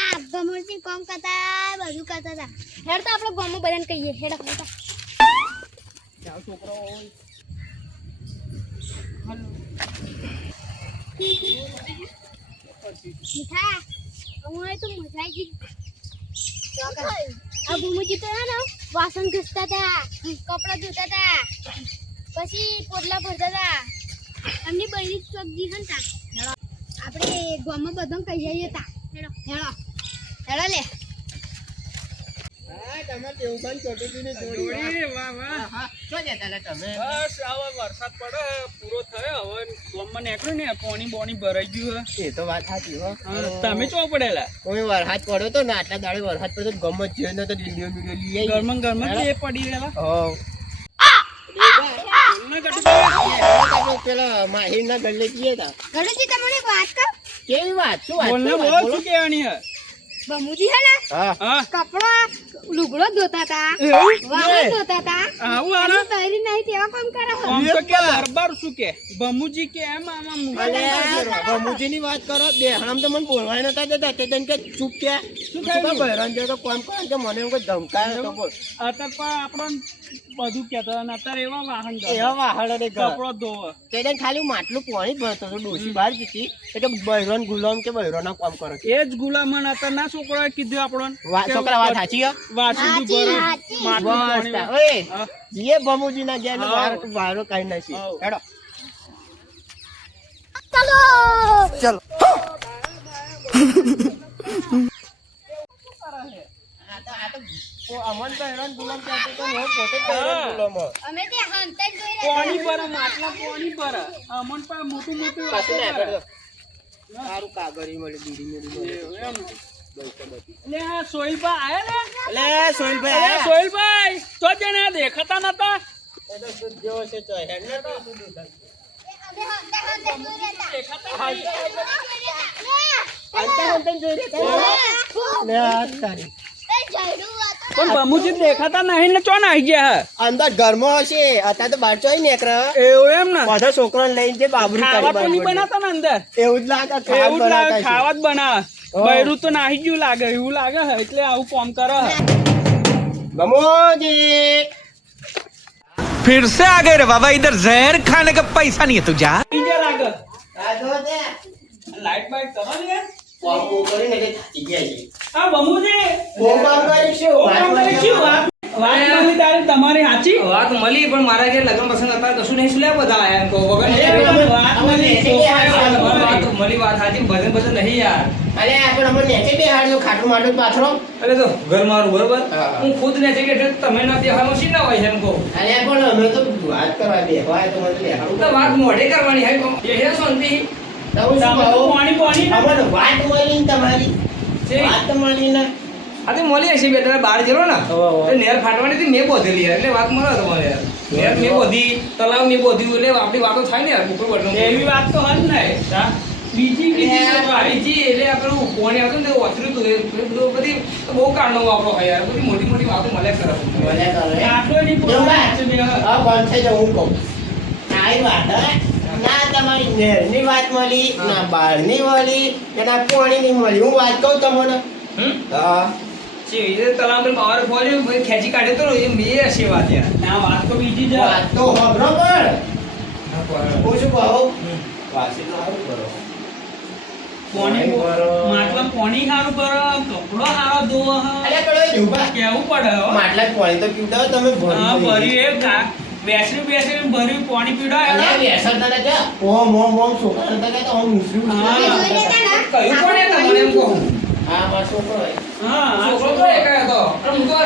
આ ગમરથી કામ કરતા બધું કરતા હતા. હેડ તો આપણે ગામમાં બધાને કહીએ. હેડ આપણે જાવ છોકરો હોય મીઠા અમારે તો મજા આવી ગઈ. આ ભૂમુજી તો હે ને વાસણ ઘસતા હતા, કપડાં ધોતા હતા, પછી પોટલા ભરતા હતા. એમની બધી સબ્જી હે ને તા આપણે ગામમાં બધાને કહી જઈએ તા. હેડો હેડો હેડો લે. હા તમે દેવભાઈ ચોટીજીની જોડી વાહ વાહ હા શું જતા લે તમે બસ આવો વરસાદ પડે પૂરો થયો હવે ગામમાં નીકળ્યું ને પાણી બોણી ભરાઈ ગયું એ તો વાત સાચી હો તમે ચો પડેલા કોઈ વરસાદ પડ્યો તો ને આટલા દાડે વરસાદ પડ્યો ગમ જ જોયો ને તો વિડિયો લઈ ગરમ એ પડી રહેલા હો પેલા માહિર ના ગલ્લે જઈએ તા ગણેશજી તમને એક વાત કહું. કેવી વાત શું વાત બોલ શું કહેવાની હે બમુજી હે ને કપડા લુગડો ધોતા હતા, વાહન ધોતા હતા. આવું આને તૈરી નહીં તેવા કામ કરે. કામ તો કે બરબર શું કે બમુજી કે એમ આમાં બમુજી ની વાત કરો બે હરામ તો મને બોલવાય નતા દેતા તે કે ચૂપ કે શું થાય બહેરાન જે તો કામ કરે કે મને એવું ધમકાય તો બોલ અત્યારે પણ આપણને બધું કહેતો અને અત્યારે એવા વાહન ને કપડો ધોવે તે ખાલી માટલું પાણી ભરતો તો ડોસી બહાર જીતી એટલે બહેરાન ગુલામ કે બહેરાના કામ કરે એ જ ગુલામ અત્યારે ના છોકરાએ કીધું આપણને છોકરા વાત સાચી જીએ બમુજી ના ગયા વારો કઈ નથી હેડો ચલો ચલો અમન બહેરાન ગુલામ કહેતો તો હું પોતે બહેરાન ગુલામ અમે તે હંતા જ જોઈ પાણી પર માટલા પાણી પર અમન પર મોટું મોટું સારું કાગળી મળે બીડી મળી એમ લે સોહિલભાઈ આયા ને લે સોહિલભાઈ સોહિલભાઈ તો જને દેખાતા નતા એ તો સુદ્યો છે તો હેન્ડર તો અમે હંતા જોઈ રહેતા. અંતે જોઈ રહ્યા લે આ તારી એ જયડું હતો. પણ બમુજી દેખાતા નહીં ને ચોન આવી ગયા અંદર ઘરમાં હશે અત્યારે તો બાર ચોઈ નીકળે એવું એમ ને બધા છોકરાને લઈને જે બાબરું ખાવા તો નહીં બનાવતા ને અંદર એવું જ લાગે ખાવા જ બનાવે બૈરું તો નાહી ગયું લાગે એવું લાગે એટલે આવું કામ કરે બમુજી फिर से आ गए रे बाबा इधर जहर खाने का पैसा नहीं है तुझा ઈજે લાગે આ જો દે લાઈટ બાઈટ તમારી હે કોમ કરીને કે થાકી ગયા છે આ બમુજી કોમ કરીશું વાત મળી તારી તમારી સાચી વાત મળી પણ મારા ઘેર લગન પસંદ હતા કશું નહીં સુલ્યા બધા આયા કો વગર વાત મળી વાત મળી વાત સાચી ભજન ભજન નહીં યાર અરે આ પણ અમને નેચે બેહાડ્યો ખાટું માટું પાથરો અરે તો ઘર મારું બરોબર હું ખુદ ને છે કે તમે ના બેહાડો શી ના હોય છે એમ કહો અરે પણ અમે તો વાત કરવા બેહવાય તો મને બેહાડું તો વાત મોઢે કરવાની હે એ હે શાંતિ પાણી પાણી અમને વાત મળી ને તમારી વાત મળી ને આ તો મળી હશે બેટા બહાર ગયો ને તો નેર ફાટવાની હતી મેં બોધેલી યાર એટલે વાત મળે તમારે યાર નેર મેં બોધી તલાવ મેં બોધ્યું એટલે આપણી વાતો થાય ને યાર ઉપર બટન એવી વાત તો હલ ને બીજી એટલે આપણું કોણે આવતું ને ઓથરું હતું એ બધું બધી બહુ કારણો વાપરો હોય યાર બધી મોટી મોટી વાતો મળે કરે આટલો નહીં હા બંધ થઈ જાવ હું કહું આઈ વાત ના તમારી નેરની વાત મળી ના બારની મળી ના પાણીની મળી હું વાત કહું તમને હા તલાવ પાવર ફોલ્યું ખેંચી કાઢ્યો તો એ બે હશે વાત યાર ના વાત તો બીજી જ વાત તો બરોબર હું શું કહું વાસી તો સારું કરો પાણી માટલા પાણી સારું કરો કપડો સારો ધોવો અરે કડો જુબા કેવું પડે માટલા પાણી તો પીવડાવો તમે ભરી એ બેસરી ભર્યું પાણી પીવડાવો અરે બેસર ના જા ઓમ છોકરા નતા કે તો હું મુસરી કયું કોણે તમને એમ કહું હા મારો છોકરો હા છોકરો તો એક હતો હું તો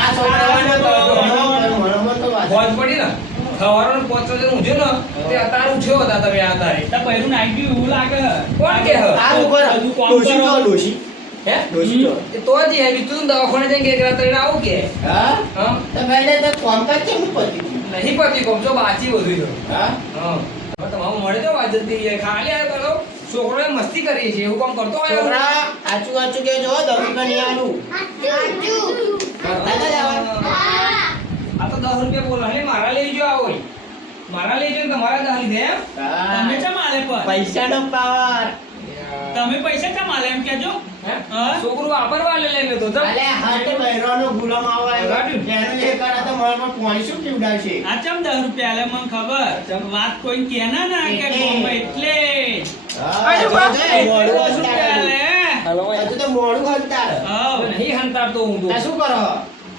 આ છોકરાને તો ભોજ પડી ને ખવારનો પોચો જે ઊંધ્યો ને તે અતાર ઉઠ્યો હતા તમે આ તારે તા પૈરું નાઈ ગયું એવું લાગે કોણ કે આ ઉપર ડોશી તો ડોશી હે ડોશી તો જ હે તું દવાખાને જઈને કે તને આવું કે હા હા તો પહેલે તો કોમ કા કેમ પતી નહીં પતી કોમ જો બાચી બધું હા હા તમારું મળે તો વાજતી ખાલી આ કરો છોકરોએ મસ્તી કરી છે એવું કામ કરતો હોય છોકરા આચું કે જો દવા નહીં આલું કરતા જવા આ તો 10 રૂપિયા બોલો હે મારા લઈ જો આવો મારા લઈ જો તમારા 10 લીધે તમે ચમ આલે પર પૈસાનો પાવર તમે પૈસા કેમ આલે એમ કેજો હે? હા? છોકરું વાપરવા લઈ લેતો તો અલે હાટે બહેરાનો ગુલામ આવા એનું એ કરે તો મારા પાણી શું પીવડાવશે આ ચમ 10 રૂપિયા આલે મને ખબર વાત કોઈ કે ના કે ગોમાં એટલે હા, દસ મોડું રૂપિયા આલે હાલો હજુ તો મોડું હંતાર હાવ. નહીં હંતાડતો હું તો આ શું કરો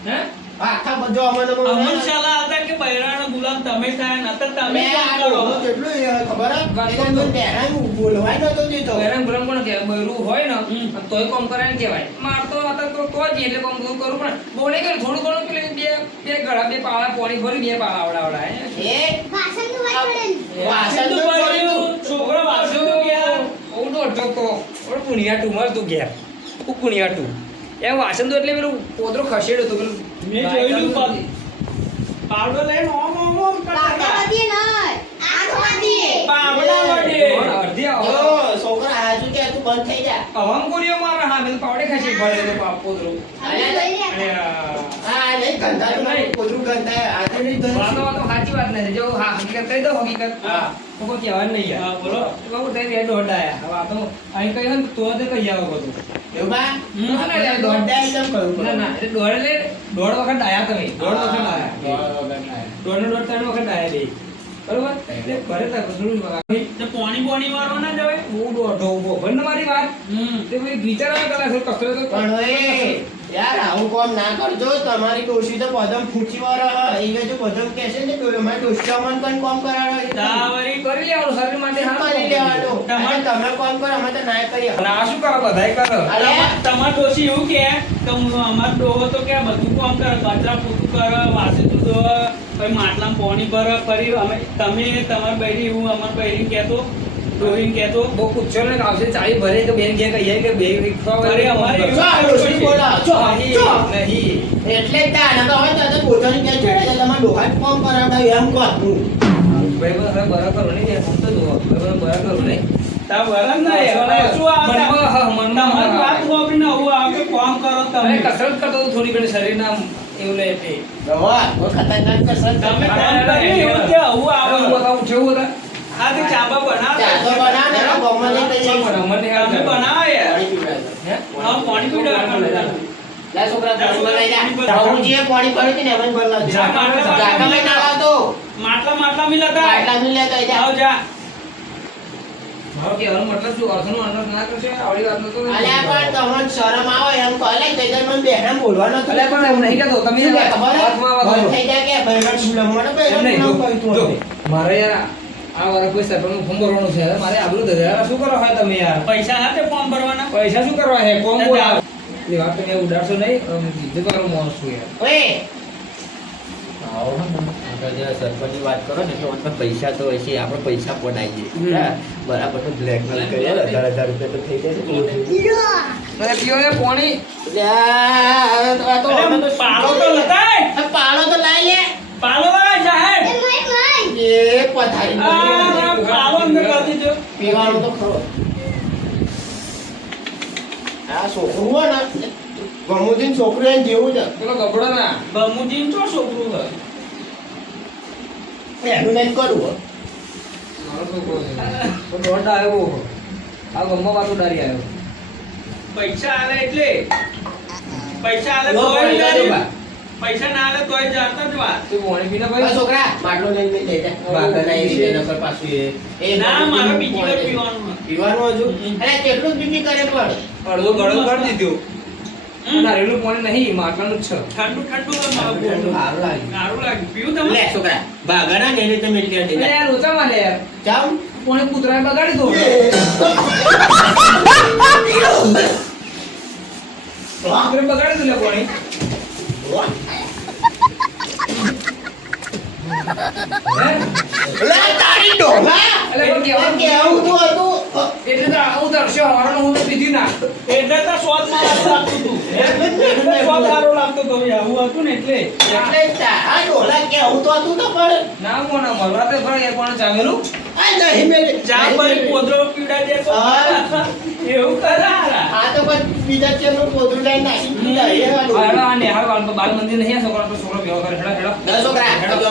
હે આખા બધો અમને અમન શાલા હતા કે બૈરાનો ગુલામ તમે થાય ને અત્યારે તમે કામ કરો કેટલું એ ખબર હે? એને તો બહેરાન બોલવાય નતો દીધો ગરમ ગરમ પણ કે બૈરું હોય ને તોય કામ કરે ને કહેવાય મારતો હતા તો જ એટલે કામ કરું પણ બોલે કે થોડું ઘણું પેલું બે ગળા બે પાળા પાણી ભરી બે પાળા આવડાવડા એ વાસણનું વાસણ. વાસણ તો પડ્યું. છોકરો વાસણ ગયા હું દોડતો તો ઓર પુણિયાટું મળતું ઘેર હું પુણિયાટું એ વાસણ તો એટલે પેલું પોતરો ખસેડ્યો તો પેલું મેં જોયેલું પાવડો લઈને ઓમ ઓમ ઓમ કરતા પાવડા હતા. વધીએ નહીં. આંખ વધીએ. પાવડા વડે અડધી ઓ, આવો છોકરા હાજુ કે તું બંધ થઈ જા અવમ કોરીઓ મારા હા મેં પાવડે ખસી ભરે તો પોતરો અમે જોઈ રહ્યા. હા નહીં ગંધા તો નહીં કોતરું ગંધા આજે નહીં ગંધ વાતો વાતો સાચી વાત નથી જો હા હકીકત કહી દો હકીકત હા. તો કોઈ કહેવાનું નહીં યાર હા, બોલો. બાબુ તે બે દોડાયા હવે આ તો અહીં કહ્યું ને તો તે કહી આવો બધું એવું બા હમ. ના, ના, ના, દોડ્યા એમ કહ્યું ના ના એટલે દોઢ વખત આયા તમે દોઢ વખત આયા દોઢ ને દોઢ 3 વખત આયા બે બરોબર એટલે ઘરે તક થોડું વાગી તો પોણી બોણી વાળવા ના જવાય બહુ દોઢો ઉભો બંધ મારી વાત તે ભાઈ વિચારવા કલા છે કસરો તો પણ એ યાર આવું કોમ ના કરજો તમારી ડોશી તો પદમ ફૂચી વાળા એ જો પદમ કહેશે ને તો અમારી ડોશી અમન કન કોમ કરાવે તાવરી કરી લેવાનું શરીર માટે કરી લેવાનું તમારે- તમે કોમ કરો અમે તો ના કરીએ અને આ શું કરો બધાય કરો અરે તમાર ડોશી એવું કે અમાર ડોહો તો કે બધું કામ કરે કચરા પોતું કરે વાસી દૂધો પછી માટલામાં પાણી ભરે ફરી અમે તમે તમાર બૈરી એવું અમાર બૈરી કહેતો ડોહીને કહેતો બહુ પૂછો ને આવશે ચાવી ભરે તો બેન કે કહીએ કે બે અરે અમારે જો આ ડોશી બોલા જો જો નહીં એટલે જ તાને તો હવે તને પોતાની કે છેડે છે તમારે ડોહા જ કોમ કરાવડાવ એમ કહું ભાઈ હવે બરા કરો નહીં હું તો જુઓ ભાઈ બરા કરો નહીં તા વરસ ના એ હવે શું આ મનમાં હા, મનમાં તમારી વાત હા. વાપરીને આવું આવે કામ કરો તમે તમે કસરત કરતો તો થોડી ઘણી શરીરના એવું લે એટલે દવા ખતરનાક કસરત તમે તમે કામ કર્યું એવું કે આવું આવે હું બતાવું ઉઠ્યું હતા આ તે ચાબા બનાવે ચાતો બનાવ ને ગોમાં લઈ જઈએ મને તમે બનાવે યાર. પાણી પીવડાવે. હે હા પાણી પીવડાવે લે છોકરા પાણી બનાવી જા રાહુલજીએ પાણી પડ્યું હતું ને એમ જ બનાવજો. જા, માટલા ઝાકા લઈને આવતો. માટલા મિલાતા આટલા બી લેતા જા. આવ જા મારો કહેવાનો મતલબ શું અર્થનો અંદાજ ના કરશે આવડી વાત નતો અલ્યા પણ તમને શરમ આવે એમ કહે લે તે મને બેહરા બોલવા નતું. અલ્યા પણ એવું નહીં કહેતો તમે શું કે ખબર હે? વાતમાં વાત બંધ કરો. થઈ જાય કે બહેરા ગુલામ મને એમ બહેરા નહીં, ગુલામ જો, કહ્યું તું જો, અમે. મારે યાર આ વારે કોઈ સરપંચનું ફોર્મ ભરવાનું છે મારે આબરૂ ધજારા શું કરવા હોય તમે યાર પૈસા હાથે ફોર્મ ભરવાના પૈસા શું કરવા છે કોમ ના, બોલ ના. એ વાત તમે ઉડાડશો નહીં ઇજ્જતવાળો માણસ છું યાર ઓય આવો ને આપણે જે સરપંચની વાત કરો ને એટલે આપણે પૈસા તો હોય છે આપણે પૈસા પડાવીએ હા, બરાબર તો બ્લેકમેલ કરીએ 1000 રૂપિયા તો થઈ જશે અરે પીઓ ને પાણી એટલે આ તો અમે તો પાલો તો લતાય આ પાળો તો લાઈ લે પાલો વાળા જાહેર એ મય મય. એ પથારી આ પાલો અંદર કરી દીધો પીવાનું તો ખરો આ છોકરું હોય ને ગમુદીન છોકરું એને જેવું છે પેલો ગબડો ના બમુજી ચો છોકરું છે એનું નહીં કરવું હો. મારો છોકરો છે તો દોડ આવ્યો આ ગમમાં વાતો ડારી આવ્યો પૈસા આલે એટલે પૈસા આલે લો, તોય પૈસા જારી. દેવા. પૈસા ના આલે તોય જાતા જ વાત તું પાણી પીને આ ભાઈ છોકરા માટલો લઈને લઈ જા બાગા ના એવી રીતે નકર પાછું એ ના મારે બધું બીજી વાર પીવાનું નથી. પીવાનું હજુ હમ. અરે કેટલું જ બીબી કરે પણ અડધો ગળો કરી દીધો હમ. નારેલું પાણી નહીં માટલાનું જ છે ઠંડુ ઠંડુ તો મારે ઠંડુ બોલવું. સારું લાગ્યું સારું લાગ્યું પીવું લે તમે છોકરા બાગા ના ને તમે લઈ એટલે જા યાર ઓછા મારે યાર જામ પાણી કૂતરાએ બગાડી દો કૂતરાએ બગાડી દો લે પાણી હે? લે તારી ડોહા અલે પણ કેવું કેવું તું હતું એટલે તો હું દર્શો હવાનો હું તો પીધી ના એટલે તો સ્વાદ માં લાગતું હતું એટલે તો સ્વાદ સારો લાગતો હતો આવું હતું ને એટલે એટલે તારા ડોલા કેવું તો હતું તો પણ ના મોના મળવા તો ખરા યાર પણ ચાવેલું આ નહીં મેલે ચા પડી પોદરો પીવડા દે હા. એવું કરારા આ તો પણ બીજા ચેનું પોદરું લઈને નાખી દીધા એ વાળું. આ નેહાળ બાલ મંદિર નહીં આ છોકરા તો છોકરો ભેગો કરે હેડા હેડા દસ છોકરા